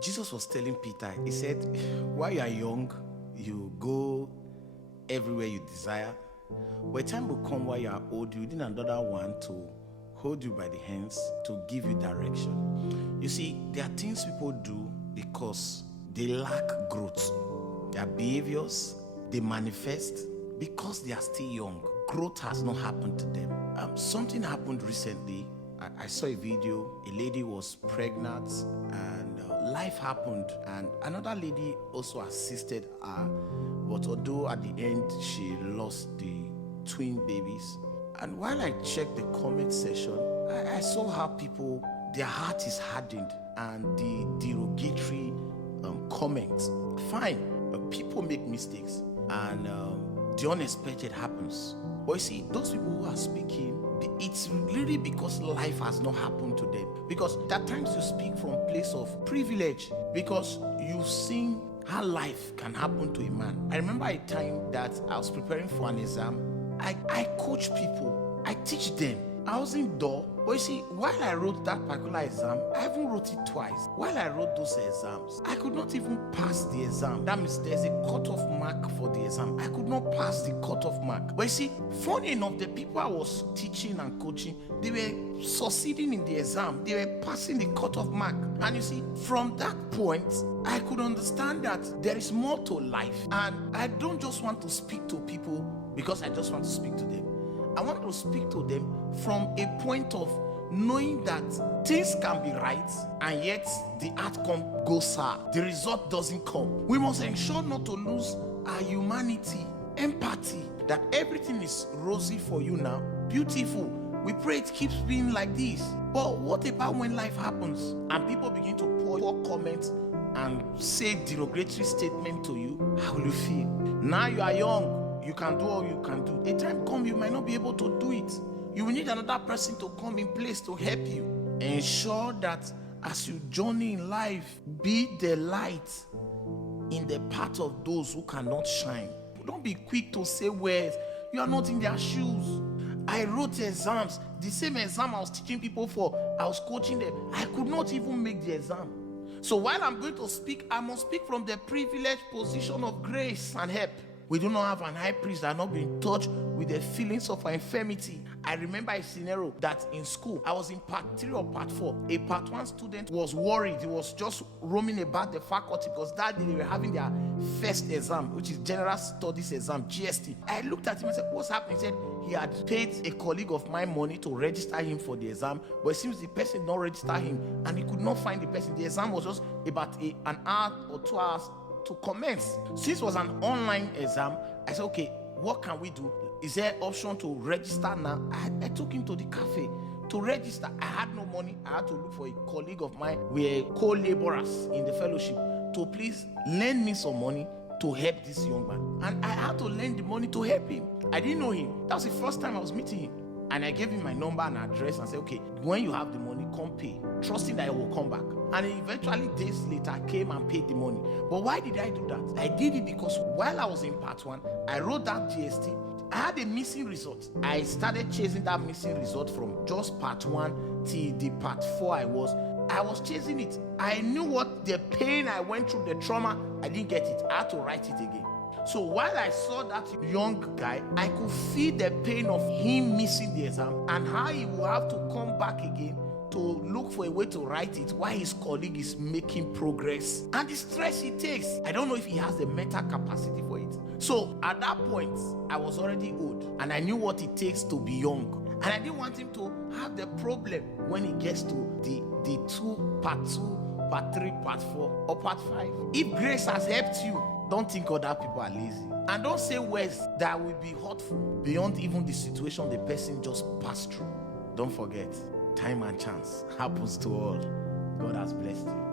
Jesus was telling Peter, he said, while you are young, you go everywhere you desire. But time will come while you are old, you need another one to hold you by the hands to give you direction. You see, there are things people do because they lack growth. Their behaviors, they manifest because they are still young. Growth has not happened to them. Something happened recently. I saw a video. A lady was pregnant and life happened, and another lady also assisted her, but although at the end she lost the twin babies. And while I checked the comment section, I saw how people, their heart is hardened, and the derogatory comments. Fine, people make mistakes, and the unexpected happens. But you see, those people who are speaking, it's really because life has not happened to them. Because at times you speak from a place of privilege, because you've seen how life can happen to a man. I remember a time that I was preparing for an exam. I coach people, I teach them. I was indoor, but you see, while I wrote that particular exam, I even wrote it twice. While I wrote those exams, I could not even pass the exam. That means there's a cutoff mark for the exam. I could not pass the cutoff mark. But you see, funny enough, the people I was teaching and coaching, they were succeeding in the exam. They were passing the cutoff mark. And you see, from that point, I could understand that there is more to life. And I don't just want to speak to people because I just want to speak to them. I want to speak to them from a point of knowing that things can be right and yet the outcome goes sour. The result doesn't come. We must ensure not to lose our humanity, empathy, that everything is rosy for you now, beautiful. We pray it keeps being like this. But what about when life happens and people begin to pour comments and say derogatory statement to you? How will you feel? Now you are young. You can do all you can do. A time comes, you might not be able to do it. You will need another person to come in place to help you. Ensure that as you journey in life, be the light in the path of those who cannot shine. Don't be quick to say words. You are not in their shoes. I wrote exams. The same exam I was teaching people for, I was coaching them. I could not even make the exam. So while I'm going to speak, I must speak from the privileged position of grace and help. We do not have an high priest that has not been in touch with the feelings of our infirmity. I remember a scenario that in school, I was in part 3 or part 4. A part 1 student was worried. He was just roaming about the faculty because that day they were having their first exam, which is General Studies Exam, GST. I looked at him and said, what's happening? He said he had paid a colleague of mine money to register him for the exam, but it seems the person did not register him and he could not find the person. The exam was just about an hour or 2 hours to commence. Since it was an online exam, I said, okay, what can we do? Is there an option to register now? I took him to the cafe to register. I had no money. I had to look for a colleague of mine. We were co-laborers in the fellowship to please lend me some money to help this young man. And I had to lend the money to help him. I didn't know him. That was the first time I was meeting him. And I gave him my number and address and said, okay, when you have the money, come pay, trusting that I will come back. And eventually, days later, I came and paid the money. But why did I do that? I did it because while I was in part 1, I wrote that GST. I had a missing result. I started chasing that missing result from just part 1 till the part 4 I was chasing it. I knew what the pain I went through, the trauma. I didn't get it. I had to write it again. So while I saw that young guy, I could feel the pain of him missing the exam and how he will have to come back again to look for a way to write it while his colleague is making progress. And the stress he takes, I don't know if he has the mental capacity for it. So at that point, I was already old and I knew what it takes to be young. And I didn't want him to have the problem when he gets to the part 2, part 3, part 4, or part 5. If grace has helped you, don't think other people are lazy. And don't say words that will be hurtful beyond even the situation the person just passed through. Don't forget, time and chance happens to all. God has blessed you.